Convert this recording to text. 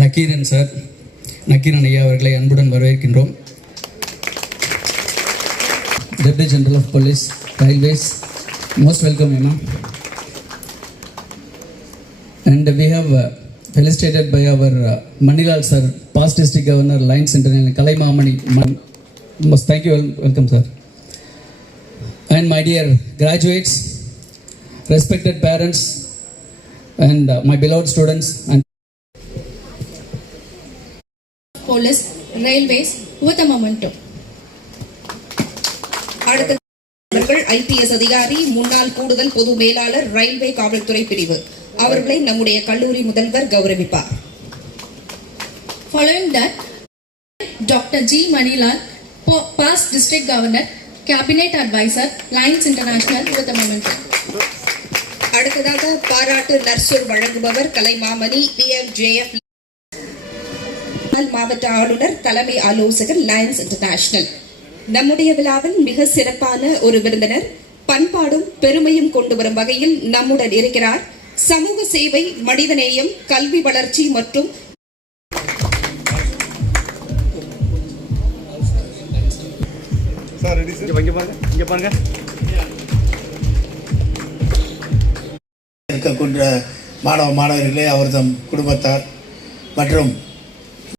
Nakkheeran sir, Nakkheeran ஐயா அவர்களை அன்புடன் வரவேற்கின்றோம். Deputy General of Police, Railways, most welcome, ma'am. And we have felicitated by our Manilal sir, past district governor, Lines International, Kalai Mamani. Most thank you, welcome sir. And my dear graduates, respected parents, and my beloved students and Police, Railways, with a memento. அடுத்த IPS அதிகாரி, முன்னாள் கூடுதல் பொது மேலாளர், railway காவல்துறை பிரிவு அவர்களை நம்முடைய கல்லூரி முதல்வர் கௌரவிப்பார். Following that, Dr. G. Manilal, past district governor, cabinet advisor, Lines International, with a memento. அடுத்ததாக பாராட்டு நர்சூர் வழங்குபவர் கலைமாமணி, PFJF மாவட்ட ஆளுநர், தலைமை ஆலோசகர், லயன்ஸ் இன்டர்நேஷனல். நம்முடைய விழாவில் மிக சிறப்பான ஒரு விருந்தினர், பண்பாடும் பெருமையும் கொண்டு வரும் வகையில் நம்முடன் இருக்கிறார். சமூக சேவை, மனிதநேயம், கல்வி வளர்ச்சி மற்றும் இருக்கக்கூடிய மாணவர்களே, அவர் தம் குடும்பத்தார் மற்றும்